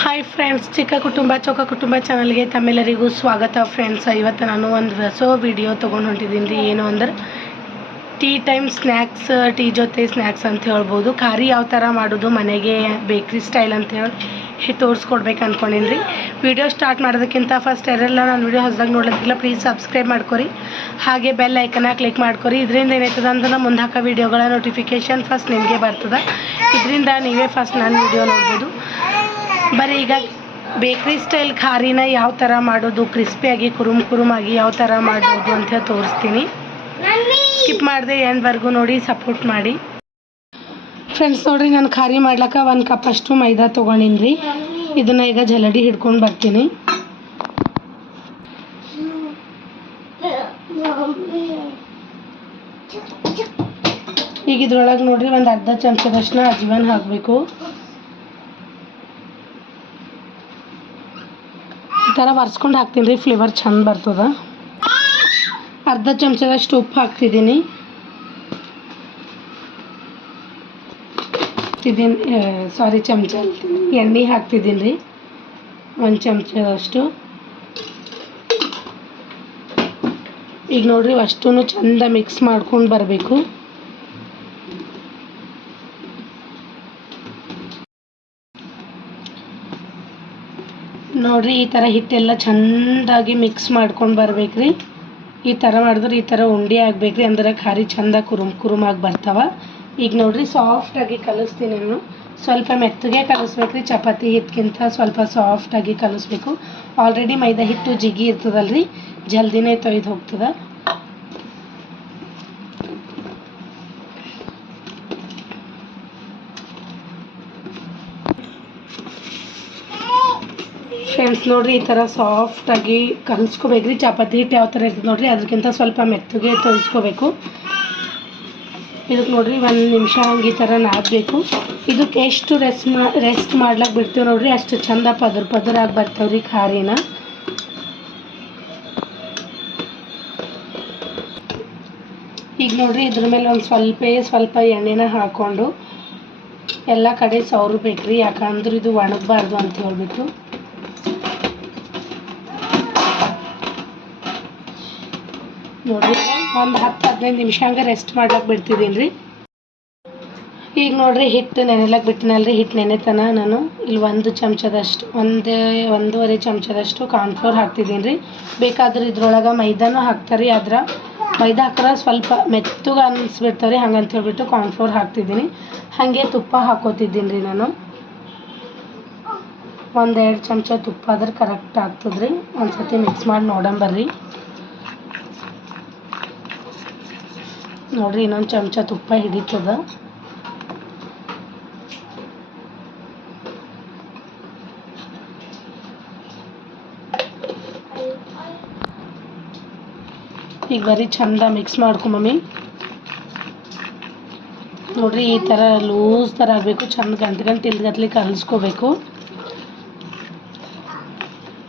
Hi friends ಚಿಕ್ಕ ಕುಟುಂಬ ಚೊಕ್ಕ ಕುಟುಂಬ ಚಾನಲ್ಗೆ ತಮ್ಮೆಲ್ಲರಿಗೂ ಸ್ವಾಗತ ಫ್ರೆಂಡ್ಸ್ ಇವತ್ತು ನಾನು ಒಂದು ಹೊಸ ವಿಡಿಯೋ ತೊಗೊಂಡು ಹೊಂಟಿದ್ದೀನಿ. ರೀ ಏನು ಅಂದ್ರೆ ಟೀ ಟೈಮ್ ಸ್ನ್ಯಾಕ್ಸ್ ಟೀ ಜೊತೆ ಸ್ನ್ಯಾಕ್ಸ್ ಅಂತ ಹೇಳ್ಬೋದು. ಖಾರಿ ಯಾವ ಥರ ಮಾಡೋದು, ಮನೆಗೆ ಬೇಕ್ರಿ ಸ್ಟೈಲ್ ಅಂತ ಹೇಳಿ ತೋರಿಸ್ಕೊಡ್ಬೇಕು ಅಂದ್ಕೊಂಡಿನಿ ರೀ ವಿಡಿಯೋ ಸ್ಟಾರ್ಟ್ ಮಾಡೋದಕ್ಕಿಂತ ಫಸ್ಟ್ ಯಾರೆಲ್ಲ ನಾನು ವಿಡಿಯೋ ಹೊಸದಾಗಿ ನೋಡೋದಿಲ್ಲ ಪ್ಲೀಸ್ ಸಬ್ಸ್ಕ್ರೈಬ್ ಮಾಡ್ಕೊರಿ. ಹಾಗೆ ಬೆಲ್ ಐಕನ್ನ ಕ್ಲಿಕ್ ಮಾಡ್ಕೊರಿ. ಇದರಿಂದ ಏನಾಯ್ತದ ಅಂದ್ರೆ ಮುಂದೆ ಹಾಕೋ ವಿಡಿಯೋಗಳ ನೋಟಿಫಿಕೇಶನ್ ಫಸ್ಟ್ ನಿಮಗೆ ಬರ್ತದೆ. ಇದರಿಂದ ನೀವೇ ಫಸ್ಟ್ ನಾನು ವಿಡಿಯೋ ನೋಡ್ಬೋದು. ಬರೀ ಈಗ ಬೇಕ್ರಿ ಸ್ಟೈಲ್ ಖಾರಿನ ಯಾವ ಥರ ಮಾಡೋದು ಕ್ರಿಸ್ಪಿಯಾಗಿ ಕುರುಮ್ ಕುರುಮಾಗಿ ಯಾವ ಥರ ಮಾಡೋದು ಅಂತ ಹೇಳಿ ತೋರಿಸ್ತೀನಿ. ಸ್ಕಿಪ್ ಮಾಡಿದೆ ಎಂಡ್ವರೆಗೂ ನೋಡಿ ಸಪೋರ್ಟ್ ಮಾಡಿ. ಫ್ರೆಂಡ್ಸ್ ನೋಡಿರಿ ನಾನು ಖಾರಿ ಮಾಡ್ಲಿಕ್ಕೆ ಒಂದು ಕಪ್ ಅಷ್ಟು ಮೈದಾ ತೊಗೊಂಡಿನಿ ರೀ ಇದನ್ನು ಈಗ ಜಲಡಿ ಹಿಡ್ಕೊಂಡು ಬರ್ತೀನಿ. ಈಗ ಇದ್ರೊಳಗೆ ನೋಡ್ರಿ ಒಂದು ಅರ್ಧ ಚಮಚದಷ್ಟು ಅಜ್ವಾನ್ ಹಾಕಬೇಕು. ಥರ ಒರೆಸ್ಕೊಂಡು ಹಾಕ್ತೀನಿ ರೀ ಫ್ಲೇವರ್ ಚಂದ ಬರ್ತದೆ. ಅರ್ಧ ಚಮಚದಷ್ಟು ಉಪ್ಪು ಹಾಕ್ತಿದ್ದೀನಿ. ಹಾಕ್ತಿದ್ದೀನಿ ಸಾರಿ ಚಮಚ ಎಣ್ಣೆ ಹಾಕ್ತಿದ್ದೀನಿ ರೀ, ಒಂದು ಚಮಚದಷ್ಟು. ಈಗ ನೋಡಿರಿ ಅಷ್ಟೂ ಚಂದ ಮಿಕ್ಸ್ ಮಾಡ್ಕೊಂಡು ಬರಬೇಕು. ನೋಡ್ರಿ, ಈ ಥರ ಹಿಟ್ಟೆಲ್ಲ ಚೆಂದಾಗಿ ಮಿಕ್ಸ್ ಮಾಡ್ಕೊಂಡು ಬರ್ಬೇಕ್ರಿ. ಈ ಥರ ಮಾಡಿದ್ರೆ ಈ ಥರ ಉಂಡೆ ಆಗ್ಬೇಕ್ರಿ ಅಂದ್ರೆ ಖಾರಿ ಚಂದ ಕುರುಮ್ ಕುರುಮಾಗಿ ಬರ್ತಾವ. ಈಗ ನೋಡ್ರಿ ಸಾಫ್ಟಾಗಿ ಕಲಿಸ್ತೀನಿ ನಾನು. ಸ್ವಲ್ಪ ಮೆತ್ತಗೆ ಕಲಿಸ್ಬೇಕ್ರಿ, ಚಪಾತಿ ಹಿಟ್ಟಿಗಿಂತ ಸ್ವಲ್ಪ ಸಾಫ್ಟಾಗಿ ಕಲಿಸ್ಬೇಕು. ಆಲ್ರೆಡಿ ಮೈದಾ ಹಿಟ್ಟು ಜಿಗಿ ಇರ್ತದಲ್ರಿ, ಜಲ್ದಿನೇ ತೊಯ್ದು ಹೋಗ್ತದೆ. ಫ್ರೆಂಡ್ಸ್, ನೋಡಿರಿ ಈ ಥರ ಸಾಫ್ಟಾಗಿ ಕಲಿಸ್ಕೋಬೇಕ್ರಿ. ಚಪಾತಿ, ಹಿಟ್ಟು ಯಾವ ಥರ ಇರ್ತದೆ ನೋಡಿರಿ ಅದಕ್ಕಿಂತ ಸ್ವಲ್ಪ ಮೆತ್ತಗೆ ತೊಯ್ಸ್ಕೋಬೇಕು ಇದಕ್ಕೆ ನೋಡ್ರಿ ಒಂದು ನಿಮಿಷ ಹಂಗೆ ಈ ಥರ ನಾದಬೇಕು. ಇದಕ್ಕೆ ಎಷ್ಟು ರೆಸ್ಟ್ ಮಾ ರೆಸ್ಟ್ ಮಾಡ್ಲಿಕ್ಕೆ ಬಿಡ್ತೀವಿ ನೋಡಿರಿ, ಅಷ್ಟು ಚಂದ ಪದರ್ ಪದರ್ ಆಗಿ ರೀ ಖಾರಿನ. ಈಗ ನೋಡಿರಿ ಇದ್ರ ಮೇಲೆ ಒಂದು ಸ್ವಲ್ಪ ಸ್ವಲ್ಪ ಎಣ್ಣೆನ ಹಾಕ್ಕೊಂಡು ಎಲ್ಲ ಕಡೆ ಸವರ್ಬೇಕ್ರಿ, ಯಾಕಂದ್ರೆ ಇದು ಒಣಗಬಾರ್ದು ಅಂತ ಹೇಳ್ಬಿಟ್ಟು. ನೋಡ್ರಿ, ಒಂದು ಹತ್ತು ಹದಿನೈದು ನಿಮಿಷ ಹಂಗೆ ರೆಸ್ಟ್ ಮಾಡ್ಲಕ್ಕೆ ಬಿಡ್ತಿದ್ದೀನಿ ರೀ ಈಗ ನೋಡ್ರಿ ಹಿಟ್ಟು ನೆನೆಲಕ್ಕೆ ಬಿಟ್ಟಿನಲ್ರಿ ಹಿಟ್ಟು ನೆನೆತನ ನಾನು ಇಲ್ಲಿ ಒಂದು ಚಮಚದಷ್ಟು, ಒಂದೇ, ಒಂದೂವರೆ ಚಮಚದಷ್ಟು ಕಾರ್ನ್ಫ್ಲೋರ್ ಹಾಕ್ತಿದ್ದೀನಿ ರೀ ಬೇಕಾದ್ರೆ ಇದ್ರೊಳಗೆ ಮೈದಾನೂ ಹಾಕ್ತಾರೆ ಅದ್ರ ಮೈದಾ ಹಾಕ್ರೆ ಸ್ವಲ್ಪ ಮೆತ್ತಗೆ ಅನಿಸ್ಬಿಡ್ತಾರೆ ಹಂಗಂತ ಹೇಳ್ಬಿಟ್ಟು ಕಾರ್ನ್ಫ್ಲೋರ್ ಹಾಕ್ತಿದ್ದೀನಿ ಹಾಗೆ ತುಪ್ಪ ಹಾಕೋತಿದ್ದೀನಿ ರೀ ನಾನು. ಒಂದೆರಡು ಚಮಚ ತುಪ್ಪ ಆದ್ರೆ ಕರೆಕ್ಟ್ ಆಗ್ತದೆ ರೀ ಒಂದು ಸತಿ ಮಿಕ್ಸ್ ಮಾಡಿ ನೋಡಂಬರ್ರಿ. ನೋಡ್ರಿ, ಇನ್ನೊಂದು ಚಮಚ ತುಪ್ಪ ಹಿಡಿತದ. ಈಗ ಬರೀ ಚಂದ ಮಿಕ್ಸ್ ಮಾಡ್ಕೊಂಬಮ್ಮಿ ನೋಡ್ರಿ, ಈ ಥರ ಲೂಸ್ ಥರ ಆಗಬೇಕು, ಚಂದ ಗಂಟು ಗಂಟು ಇಲ್ದಗತ್ಲಿ ಕಲಿಸ್ಕೋಬೇಕು.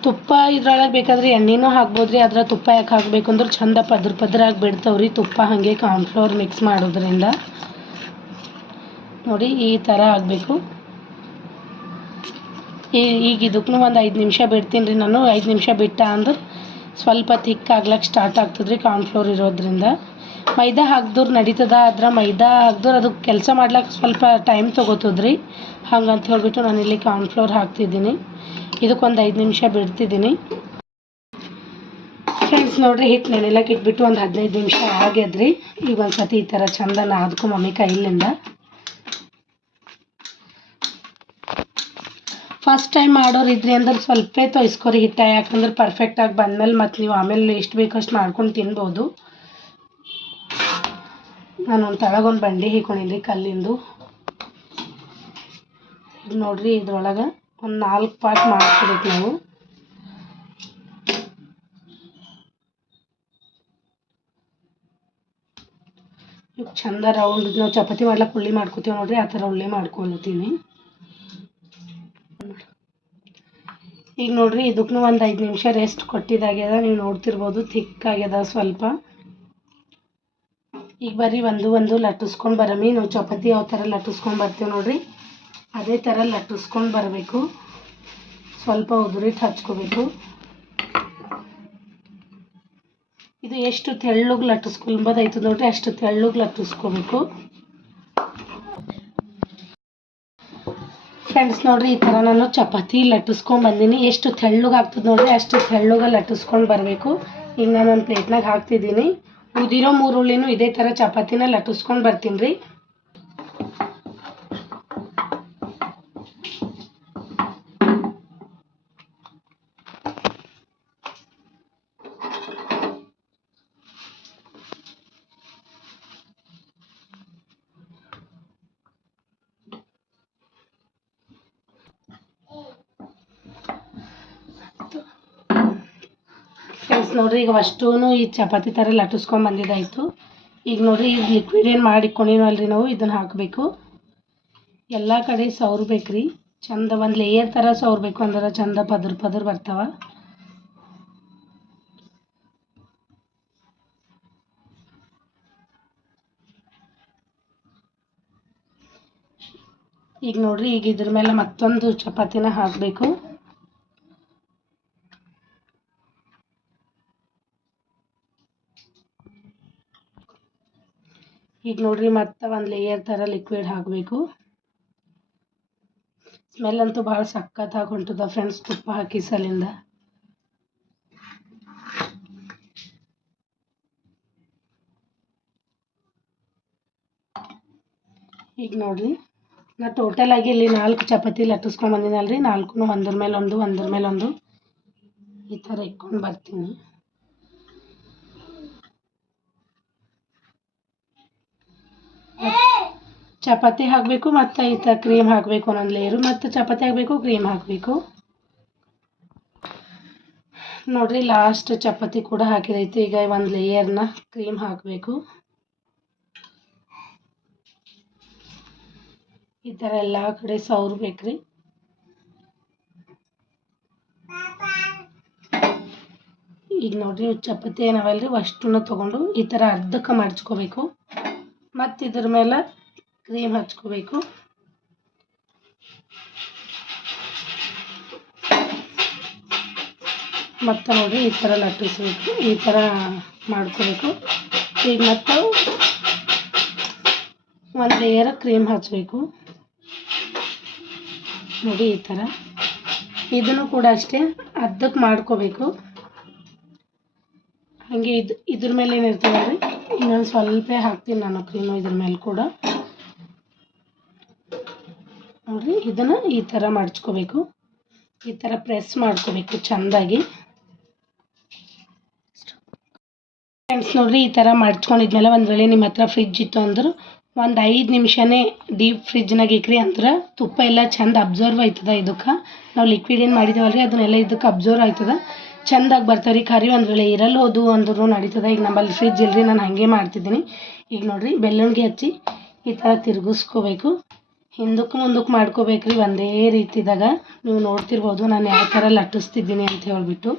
ತುಪ್ಪ ಇದ್ರೊಳಗೆ ಬೇಕಾದ್ರೆ ಎಣ್ಣೆನೂ ಹಾಕ್ಬೋದ್ರಿ, ಅದ್ರ ತುಪ್ಪ ಯಾಕೆ ಹಾಕಬೇಕು ಅಂದ್ರೆ ಚಂದ ಪದ್ರ ಪದ್ರ ಆಗಿ ಬಿಡ್ತಾವ್ರಿ ತುಪ್ಪ ಹಾಗೆ ಕಾರ್ನ್ಫ್ಲವರ್ ಮಿಕ್ಸ್ ಮಾಡೋದ್ರಿಂದ. ನೋಡಿ ಈ ಥರ ಆಗಬೇಕು. ಈಗ ಇದಕ್ಕೂ ಒಂದು ಐದು ನಿಮಿಷ ಬಿಡ್ತೀನಿ ರೀ ನಾನು, ಐದು ನಿಮಿಷ ಬಿಟ್ಟ ಅಂದ್ರೆ ಸ್ವಲ್ಪ ಥಿಕ್ ಆಗ್ಲಕ್ಕೆ ಸ್ಟಾರ್ಟ್ ಆಗ್ತದೆ ರೀ ಕಾರ್ನ್ಫ್ಲೋರ್ ಇರೋದ್ರಿಂದ. ಮೈದಾ ಹಾಕ್ದವ್ರು ನಡೀತದ ಆದ್ರೆ ಮೈದಾ ಹಾಕ್ದ್ರೆ ಅದು ಕೆಲಸ ಮಾಡ್ಲಿಕ್ಕೆ ಸ್ವಲ್ಪ ಟೈಮ್ ತೊಗೋತದ್ರಿ. ಹಂಗಂತ ಹೇಳ್ಬಿಟ್ಟು ನಾನಿಲ್ಲಿ ಕಾರ್ನ್ಫ್ಲೋರ್ ಹಾಕ್ತಿದ್ದೀನಿ. ಇದಕ್ಕೊಂದು ಐದು ನಿಮಿಷ ಬಿಡ್ತಿದ್ದೀನಿ. ಫ್ರೆಂಡ್ಸ್ ನೋಡ್ರಿ ಹಿಟ್ಟು ನೆನೆಲಕ್ಕೆ ಇಟ್ಬಿಟ್ಟು ಒಂದು ಹದಿನೈದು ನಿಮಿಷ ಆಗ್ಯದ್ರಿ. ಈಗ ಒಂದು ಸತಿ ಈ ಥರ ಚಂದ ನಾದ್ಕೊ ಮಮ್ಮಿ ಕೈಲಿಂದ. ಫಸ್ಟ್ ಟೈಮ್ ಮಾಡೋರು ಇದ್ರಿ ಅಂದ್ರೆ ಸ್ವಲ್ಪೇ ತೊಯ್ಸ್ಕೊರಿ ಹಿಟ್ಟ. ಯಾಕಂದ್ರೆ ಪರ್ಫೆಕ್ಟಾಗಿ ಬಂದಮೇಲೆ ಮತ್ತು ನೀವು ಆಮೇಲೆ ಎಷ್ಟು ಬೇಕಷ್ಟು ಮಾಡ್ಕೊಂಡು ತಿನ್ಬೋದು. ನಾನು ಒಂದು ತಳಗೊಂದು ಬಂಡಿ ಹಿಕೊಂಡಿನಿ ಕಲ್ಲಿಂದು. ನೋಡ್ರಿ ಇದ್ರೊಳಗೆ ಒಂದು ನಾಲ್ಕು ಪಾರ್ಟ್ ಮಾಡ್ಕೊಬೇಕು ನಾವು. ಚಂದ ರೌಂಡ್, ನಾವು ಚಪಾತಿ ಮಾಡ್ಲಕ್ಕ ಉಳ್ಳಿ ಮಾಡ್ಕೋತೀವಿ ನೋಡ್ರಿ ಆ ಥರ ಉಳ್ಳಿ ಮಾಡ್ಕೊಳತ್ತೀನಿ ಈಗ ನೋಡ್ರಿ ಇದಕ್ಕೂ ಒಂದು ಐದು ನಿಮಿಷ ರೆಸ್ಟ್ ಕೊಟ್ಟಿದ್ದಾಗ್ಯದ ನೀವು ನೋಡ್ತಿರ್ಬೋದು ಥಿಕ್ ಆಗ್ಯದ ಸ್ವಲ್ಪ. ಈಗ ಬರೀ ಒಂದು ಒಂದು ಲಟ್ಟಿಸ್ಕೊಂಡು ಬರಮಿ. ನಾವು ಚಪಾತಿ ಯಾವ ಥರ ಲಟ್ಟಿಸ್ಕೊಂಡು ಬರ್ತೀವಿ ನೋಡ್ರಿ. ಅದೇ ಥರ ಲಟ್ಟಿಸ್ಕೊಂಡು ಬರಬೇಕು. ಸ್ವಲ್ಪ ಉದುರಿಟ್ಟು ಹಚ್ಕೋಬೇಕು. ಇದು ಎಷ್ಟು ತೆಳ್ಳಗೆ ಲಟ್ಟಿಸ್ಕೊಂಬದೈತೆ ನೋಡ್ರಿ, ಅಷ್ಟು ತೆಳ್ಳಗೆ ಲಟ್ಟಿಸ್ಕೋಬೇಕು. ಫ್ರೆಂಡ್ಸ್ ನೋಡ್ರಿ, ಈ ಥರ ನಾನು ಚಪಾತಿ ಲಟ್ಟಿಸ್ಕೊಂಡ್ ಬಂದೀನಿ. ಎಷ್ಟು ತೆಳ್ಳಗೆ ಆಗ್ತದೆ ನೋಡ್ರಿ, ಅಷ್ಟು ತೆಳ್ಳಗೆ ಲಟ್ಟಿಸ್ಕೊಂಡು ಬರಬೇಕು. ಈಗ ನಾನು ಒಂದು ಪ್ಲೇಟ್ನಾಗ ಹಾಕ್ತಿದ್ದೀನಿ. ಉದಿರೋ ಮೂರುಳ್ಳಿನೂ ಇದೇ ಥರ ಚಪಾತಿನ ಲಟ್ಟಿಸ್ಕೊಂಡು ಬರ್ತೀನಿ ಫ್ರೆಂಡ್ಸ್ ನೋಡ್ರಿ, ಈಗ ಅಷ್ಟೂ ಈ ಚಪಾತಿ ಥರ ಲಟ್ಟಿಸ್ಕೊಂಡ್ ಬಂದಿದ್ದಾಯ್ತು. ಈಗ ನೋಡ್ರಿ, ಈಗ ಲಿಕ್ವಿಡ್ ಏನು ಮಾಡಿಕೊಂಡಿನಲ್ರಿ ನಾವು, ಇದನ್ನು ಹಾಕಬೇಕು. ಎಲ್ಲ ಕಡೆ ಸವ್ರಬೇಕ್ರಿ. ಚಂದ ಒಂದು ಲೇಯರ್ ಥರ ಸೌರ್ಬೇಕು ಅಂದ್ರೆ ಚಂದ ಪದ್ರ ಪದ್ರ ಬರ್ತಾವ. ಈಗ ನೋಡ್ರಿ, ಈಗ ಇದ್ರ ಮೇಲೆ ಮತ್ತೊಂದು ಚಪಾತಿನ ಹಾಕಬೇಕು. ಈಗ ನೋಡ್ರಿ ಮತ್ತೆ ಒಂದು ಲೇಯರ್ ಥರ ಲಿಕ್ವಿಡ್ ಹಾಕಬೇಕು. ಸ್ಮೆಲ್ ಅಂತೂ ಭಾಳ ಸಖತ್ತಾಗಿ ಹೊಂಟದ ಫ್ರೆಂಡ್ಸ್ ತುಪ್ಪ ಹಾಕಿ ಸಲಿಂದ. ಈಗ ನೋಡ್ರಿ, ನಾ ಟೋಟಲ್ ಆಗಿ ಇಲ್ಲಿ ನಾಲ್ಕು ಚಪಾತಿ ಲಟ್ಟಿಸ್ಕೊಂಡ್ ಬಂದಿನಲ್ರಿ ನಾಲ್ಕು ಒಂದ್ರ ಮೇಲೆ ಒಂದು, ಒಂದ್ರ ಮೇಲೆ ಒಂದು. ಈ ಥರ ಇಟ್ಕೊಂಡು ಬರ್ತೀನಿ. ಚಪಾತಿ ಹಾಕಬೇಕು ಮತ್ತು ಈ ಥರ ಕ್ರೀಮ್ ಹಾಕಬೇಕು ಒಂದೊಂದು ಲೇಯರು ಮತ್ತು ಚಪಾತಿ ಹಾಕಬೇಕು ಕ್ರೀಮ್ ಹಾಕಬೇಕು. ನೋಡ್ರಿ ಲಾಸ್ಟ್ ಚಪಾತಿ ಕೂಡ ಹಾಕಿದೈತಿ. ಈಗ ಒಂದು ಲೇಯರ್ನ ಕ್ರೀಮ್ ಹಾಕಬೇಕು. ಈ ಥರ ಎಲ್ಲ ಕಡೆ ಸವ್ರಬೇಕ್ರಿ. ಈಗ ನೋಡ್ರಿ, ಚಪಾತಿ ಏನವಲ್ರಿ ಅಷ್ಟನ್ನು ತೊಗೊಂಡು ಈ ಥರ ಅರ್ಧಕ್ಕೆ ಮಡ್ಚ್ಕೋಬೇಕು ಮತ್ತು ಇದ್ರ ಮೇಲೆ ಕ್ರೀಮ್ ಹಚ್ಕೋಬೇಕು. ಮತ್ತು ನೋಡಿ ಈ ಥರ ಲಟ್ಟಿಸ್ಬೇಕು, ಈ ಥರ ಮಾಡ್ಕೋಬೇಕು. ಈಗ ಮತ್ತು ಒಂದು ಲೇಯರ್ ಕ್ರೀಮ್ ಹಚ್ಚಬೇಕು ನೋಡಿ ಈ ಥರ ಇದನ್ನು ಕೂಡ ಅಷ್ಟೇ ಅರ್ಧಕ್ಕೆ ಮಾಡ್ಕೋಬೇಕು. ಹಾಗೆ ಇದು ಇದ್ರ ಮೇಲೆ ಏನಿರ್ತದೆ ರೀ ಇನ್ನೊಂದು ಸ್ವಲ್ಪ ಹಾಕ್ತೀನಿ ನಾನು ಕ್ರೀಮು ಇದ್ರ ಮೇಲೆ ಕೂಡ. ನೋಡಿರಿ, ಇದನ್ನು ಈ ಥರ ಮಡ್ಚ್ಕೋಬೇಕು. ಈ ಥರ ಪ್ರೆಸ್ ಮಾಡ್ಕೋಬೇಕು ಚೆಂದಾಗಿ. ಫ್ರೆಂಡ್ಸ್ ನೋಡ್ರಿ, ಈ ಥರ ಮಡ್ಚ್ಕೊಂಡಿದ್ಮೇಲೆ ಒಂದು ವೇಳೆ ನಿಮ್ಮ ಹತ್ರ ಫ್ರಿಜ್ ಇತ್ತು ಅಂದ್ರೆ ಒಂದು ಐದು ನಿಮಿಷನೇ ಡೀಪ್ ಫ್ರಿಜ್ನಾಗ ಇಕ್ರಿ ಅಂದ್ರೆ ತುಪ್ಪ ಎಲ್ಲ ಚೆಂದ ಅಬ್ಸರ್ವ್ ಆಯ್ತದ ಇದಕ್ಕೆ. ನಾವು ಲಿಕ್ವಿಡ್ ಏನು ಮಾಡಿದೇವಲ್ರಿ, ಅದನ್ನೆಲ್ಲ ಇದಕ್ಕೆ ಅಬ್ಸರ್ವ್ ಆಯ್ತದ. ಚಂದಾಗಿ ಬರ್ತಾರೆ. ರೀ ಕರಿ ಒಂದು ವೇಳೆ ಇರಲ್ಲ ಹೋದು ಅಂದ್ರೂ ನಡೀತದೆ. ಈಗ ನಮ್ಮಲ್ಲಿ ಫ್ರಿಜ್ ಇಲ್ರಿ, ನಾನು ಹಾಗೆ ಮಾಡ್ತಿದ್ದೀನಿ. ಈಗ ನೋಡಿರಿ ಬೆಳ್ಳುಳ್ಳಿ ಹಚ್ಚಿ ಈ ಥರ ತಿರುಗಿಸ್ಕೋಬೇಕು. ಹಿಂದಕ್ಕೆ ಮುಂದಕ್ಕೆ ಮಾಡ್ಕೋಬೇಕ್ರಿ, ಒಂದೇ ರೀತಿದಾಗ. ನೀವು ನೋಡ್ತಿರ್ಬೋದು ನಾನು ಯಾವ ಥರ ಲಟ್ಟಿಸ್ತಿದ್ದೀನಿ ಅಂತ ಹೇಳ್ಬಿಟ್ಟು.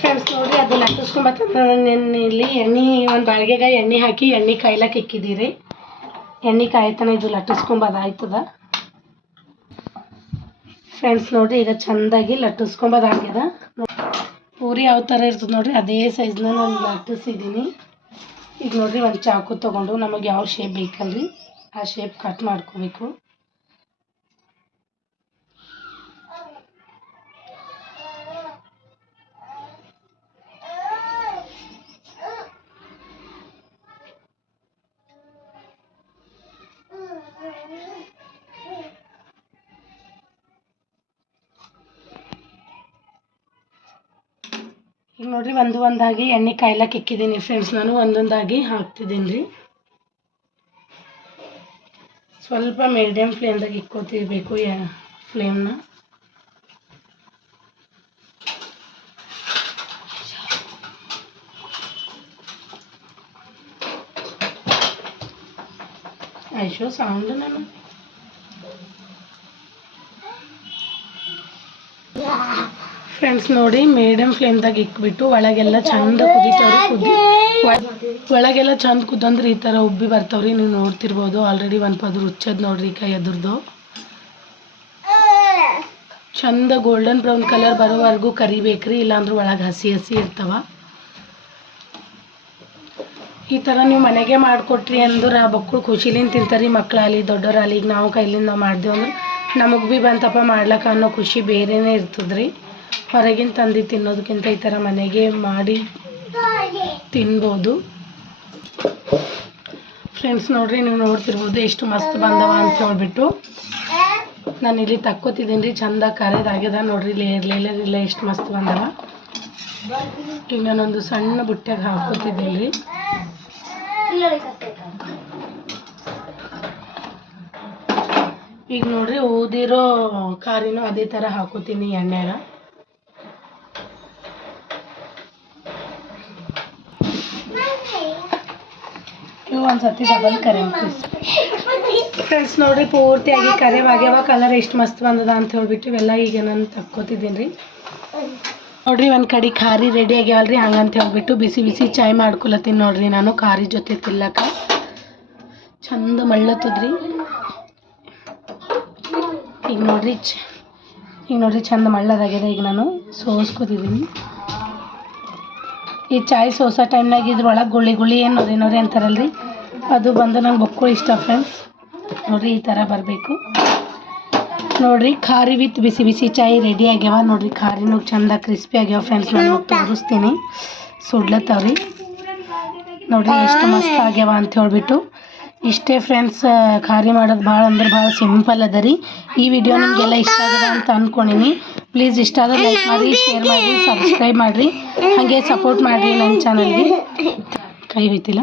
ಫ್ರೆಂಡ್ಸ್ ನೋಡ್ರಿ, ಅದು ಲಟ್ಟಿಸ್ಕೊಂಬತ್ತಂದ್ರೆ ನಾನು ಇಲ್ಲಿ ಎಣ್ಣೆ, ಒಂದು ಬಾಳ್ಗೆಗೆ ಎಣ್ಣೆ ಹಾಕಿ ಎಣ್ಣೆ ಕಾಯ್ಲಕ್ಕೆ ಇಕ್ಕಿದ್ದೀರಿ. ಎಣ್ಣೆ ಕಾಯ್ತಾನೆ ಇದು ಲಟ್ಟಿಸ್ಕೊಂಬದಾಯ್ತದ ಫ್ರೆಂಡ್ಸ್ ನೋಡಿರಿ, ಈಗ ಚೆಂದಾಗಿ ಲಟ್ಟಿಸ್ಕೊಂಬದಾಗ್ಯದ ಪೂರಿ ಯಾವ ಥರ ಇರ್ತದೆ ನೋಡಿರಿ, ಅದೇ ಸೈಜ್ನ ನಾನು ಲಟ್ಟಿಸಿದ್ದೀನಿ ಈಗ ನೋಡಿರಿ ಒಂದು ಚಾಕು ತೊಗೊಂಡು ನಮಗೆ ಯಾವ ಶೇಪ್ ಬೇಕಲ್ರಿ, ಆ ಶೇಪ್ ಕಟ್ ಮಾಡ್ಕೋಬೇಕು. ನೋಡ್ರಿ ಒಂದು ಒಂದಾಗಿ ಎಣ್ಣೆ ಕಾಯ್ಲಕ್ಕೆ ಇಕ್ಕಿದ್ದೀನಿ ಫ್ರೆಂಡ್ಸ್ ನಾನು ಒಂದೊಂದಾಗಿ ಹಾಕ್ತಿದ್ದೀನಿ. ರೀ ಸ್ವಲ್ಪ ಮೀಡಿಯಮ್ ಫ್ಲೇಮ್ದಾಗ ಇಕ್ಕೋತಿರ್ಬೇಕು ಫ್ಲೇಮ್ನ ಐಶೋ ಸೌಂಡ್ ನಾನು ಫ್ರೆಂಡ್ಸ್ ನೋಡಿ ಮೀಡಿಯಮ್ ಫ್ಲೇಮ್ದಾಗ ಇಕ್ಬಿಟ್ಟು ಒಳಗೆಲ್ಲ ಚಂದ ಕುದಿತಾವ್ರಿ, ಕುದಿ ಒಳಗೆಲ್ಲ ಚಂದ ಕುದಂದ್ರೆ ಈ ಥರ ಉಬ್ಬಿ ಬರ್ತಾವ್ರಿ, ನೀವು ನೋಡ್ತಿರ್ಬೋದು. ಆಲ್ರೆಡಿ ಒಂದು ಪದ ರುಚ್ಚದ್ ನೋಡ್ರಿ ಕೈ ಅದ್ರದ್ದು ಚಂದ ಗೋಲ್ಡನ್ ಬ್ರೌನ್ ಕಲರ್ ಬರೋವರೆಗೂ ಕರಿಬೇಕ್ರಿ, ಇಲ್ಲಾಂದ್ರೆ ಒಳಗೆ ಹಸಿ ಹಸಿ ಇರ್ತಾವ. ಈ ಥರ ನೀವು ಮನೆಗೆ ಮಾಡಿಕೊಟ್ರಿ ಅಂದ್ರೆ ಮಕ್ಕಳು ಖುಷಿಲಿಂದ ತಿಂತಾರೆ ಮಕ್ಕಳಾಗಲಿ ದೊಡ್ಡವರಾಗಲಿ ಈಗ ನಾವು ಕೈಲಿಂದ ನಾವು ಮಾಡ್ದೇವು ಅಂದ್ರೆ ನಮಗೆ ಭೀ ಬಂತಪ್ಪ ಮಾಡ್ಲಕ್ಕ ಅನ್ನೋ ಖುಷಿ ಬೇರೆನೇ ಇರ್ತದ್ರಿ. ಹೊರಗಿನ ತಂದು ತಿನ್ನೋದಕ್ಕಿಂತ ಈ ಥರ ಮನೆಗೆ ಮಾಡಿ ತಿನ್ಬೋದು. ಫ್ರೆಂಡ್ಸ್ ನೋಡ್ರಿ, ನೀವು ನೋಡ್ತಿರ್ಬೋದು ಎಷ್ಟು ಮಸ್ತ್ ಬಂದವ ಅಂತ ಹೇಳ್ಬಿಟ್ಟು. ನಾನು ಇಲ್ಲಿ ತಕ್ಕೋತಿದ್ದೀನಿ ರೀ ಚಂದ ಕರೆದಾಗ್ಯದ ನೋಡ್ರಿ ಇಲ್ಲಿ ಇಲ್ಲ ಎಷ್ಟು ಮಸ್ತ್ ಬಂದವ. ಈಗ ನಾನೊಂದು ಸಣ್ಣ ಬುಟ್ಟ್ಯಾಗ ಹಾಕೋತಿದ್ದೀನಿ. ರೀ ಈಗ ನೋಡ್ರಿ, ಊದಿರೋ ಕಾರಿನೂ ಅದೇ ಥರ ಹಾಕೋತೀನಿ ಎಣ್ಣೆಗ ಇವು ಒಂದು ಸತಿ ಡಬಲ್ ಕರೆ ಫ್ರೆಂಡ್ಸ್ ನೋಡ್ರಿ, ಪೂರ್ತಿಯಾಗಿ ಕರೆ ಆಗ್ಯಾವ ಕಲರ್ ಎಷ್ಟು ಮಸ್ತ್ ಬಂದದ ಅಂತ ಹೇಳ್ಬಿಟ್ಟು ಇವೆಲ್ಲ ಈಗ ನಾನು ತಕ್ಕೋತಿದ್ದೀನಿ. ರೀ ನೋಡ್ರಿ, ಒಂದು ಕಡೆ ಖಾರಿ ರೆಡಿ ಆಗ್ಯಾವಲ್ರಿ, ಹಂಗಂತ ಹೇಳ್ಬಿಟ್ಟು ಬಿಸಿ ಬಿಸಿ ಚಾಯ್ ಮಾಡ್ಕೊಳತ್ತೀನಿ ನೋಡ್ರಿ ನಾನು, ಖಾರಿ ಜೊತೆ ತಿಲ್ಲಕ ಚಂದ ಮಳ್ಳತ್ತದ್ರಿ. ಈಗ ನೋಡ್ರಿ ಈಗ ನೋಡ್ರಿ, ಚಂದ ಮಳ್ಳದಾಗ್ಯದ ಈಗ ನಾನು, ಸೋಸ್ಕೊತಿದ್ದೀನಿ. ಈ ಚಾಯ್ ಸೋಸೋ ಟೈಮ್ನಾಗ ಇದ್ರೊಳಗೆ ಗುಳಿ ಗುಳಿ ಏನು ನೋಡ್ರಿ ನೋಡ್ರಿ ಅಂತಾರಲ್ರಿ? ಅದು ಬಂದು ನಂಗೆ ಬಕ್ಕುಳು ಇಷ್ಟ ಫ್ರೆಂಡ್ಸ್ ನೋಡಿರಿ, ಈ ಥರ ಬರಬೇಕು. ನೋಡಿರಿ, ಖಾರಿ with busy busy chai ready ಆಗ್ಯಾವ. ನೋಡಿರಿ, ಖಾರಿನೂ ಚಂದ ಕ್ರಿಸ್ಪಿ ಆಗ್ಯಾವ ಫ್ರೆಂಡ್ಸ್ ನಾನು ತೋರಿಸ್ತೀನಿ ಸುಡ್ಲತ್ತವ್ರಿ. ನೋಡಿರಿ, ಎಷ್ಟು ಮಸ್ತ್ ಆಗ್ಯಾವ ಅಂತ ಹೇಳ್ಬಿಟ್ಟು. ಇಷ್ಟೇ ಫ್ರೆಂಡ್ಸ್ ಖಾರಿ ಮಾಡೋದು ಭಾಳ ಅಂದ್ರೆ ಭಾಳ ಸಿಂಪಲ್ ಅದ ರೀ. ಈ ವಿಡಿಯೋ ನಿಮಗೆಲ್ಲ ಇಷ್ಟ ಆಗಿದೆ ಅಂತ ಅಂದ್ಕೊಂಡಿನಿ ಪ್ಲೀಸ್ ಇಷ್ಟ ಆದ್ರೆ ಲೈಕ್ ಮಾಡಿ ಶೇರ್ ಮಾಡಿ ಸಬ್ಸ್ಕ್ರೈಬ್ ಮಾಡಿರಿ. ಹಾಗೆ ಸಪೋರ್ಟ್ ಮಾಡಿರಿ ನನ್ನ ಚಾನಲ್ಗೆ ಕೈ ಹೋಯ್ತಿಲ್ಲ.